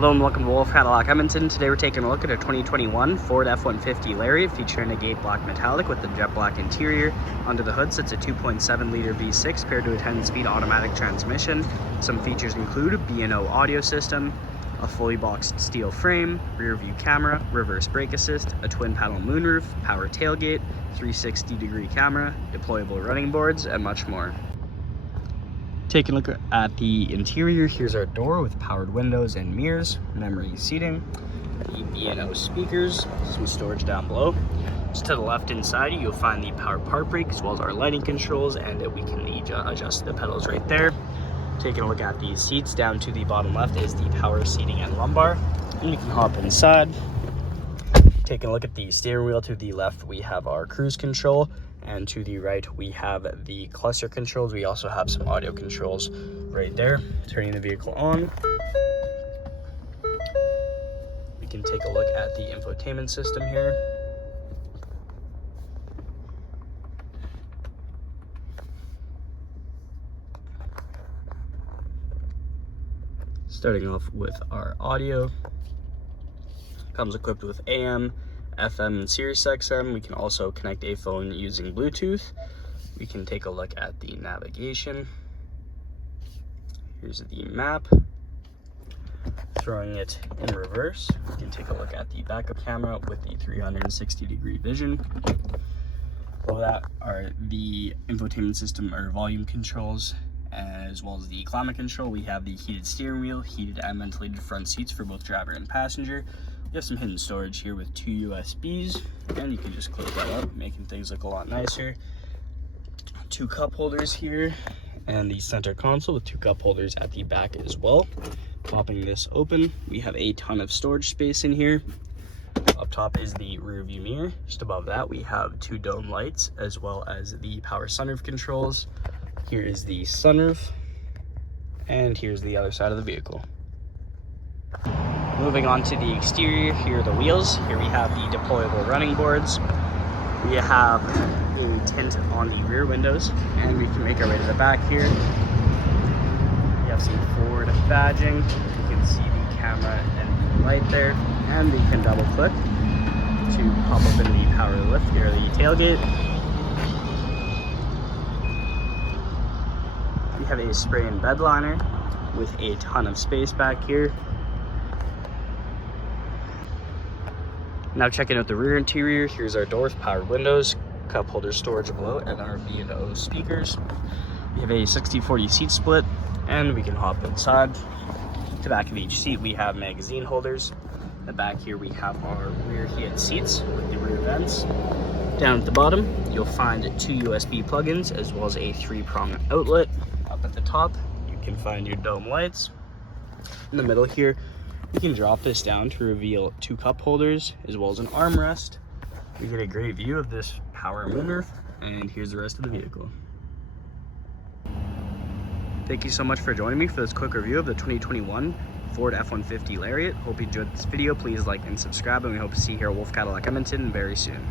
Hello and welcome to Wolfe Cadillac Edmonton. Today we're taking a look at a 2021 Ford F-150 Lariat featuring Agate Black Metallic with the jet black interior. Under the hood sits a 2.7 liter V6 paired to a 10-speed automatic transmission. Some features include a B&O audio system, a fully boxed steel frame, rear view camera, reverse brake assist, a twin panel moonroof, power tailgate, 360-degree camera, deployable running boards, and much more. Taking a look at the interior, here's our door with powered windows and mirrors, memory seating, the B&O speakers, some storage down below. Just to the left inside, you'll find the power park brake as well as our lighting controls, and we can adjust the pedals right there. Taking a look at the seats, down to the bottom left is the power seating and lumbar, and you can hop inside. Taking a look at the steering wheel, to the left we have our cruise control, and to the right we have the cluster controls. We also have some audio controls right there. Turning the vehicle on, we can take a look at the infotainment system here. Starting off with our audio, comes equipped with AM, FM, and Sirius XM. We can also connect a phone using Bluetooth. We can take a look at the navigation. Here's the map. Throwing it in reverse, we can take a look at the backup camera with the 360-degree vision. Below that are the infotainment system or volume controls, as well as the climate control. We have the heated steering wheel, heated and ventilated front seats for both driver and passenger. We have some hidden storage here with 2 USBs, and you can just close that up, making things look a lot nicer. 2 cup holders here, and the center console with 2 cup holders at the back as well. Popping this open, we have a ton of storage space in here. Up top is the rear view mirror. Just above that, we have 2 dome lights, as well as the power sunroof controls. Here is the sunroof, and here's the other side of the vehicle. Moving on to the exterior, here are the wheels. Here we have the deployable running boards. We have a tint on the rear windows, and we can make our way to the back here. We have some Ford badging. You can see the camera and the light there, and we can double click to pop open the power lift. Here are the tailgate. We have a spray and bed liner with a ton of space back here. Now checking out the rear interior, here's our door with powered windows, cup holder storage below, and our B&O speakers. We have a 60-40 seat split, and we can hop inside. To the back of each seat, we have magazine holders. In the back here, we have our rear heated seats with the rear vents. Down at the bottom, you'll find 2 USB plugins, as well as a 3-prong outlet. Up at the top, you can find your dome lights. In the middle here, we can drop this down to reveal 2 cup holders as well as an armrest. We get a great view of this power moonroof, and here's the rest of the vehicle. Thank you so much for joining me for this quick review of the 2021 Ford F-150 Lariat. Hope you enjoyed this video. Please like and subscribe, and we hope to see you here at Wolfe Cadillac Edmonton very soon.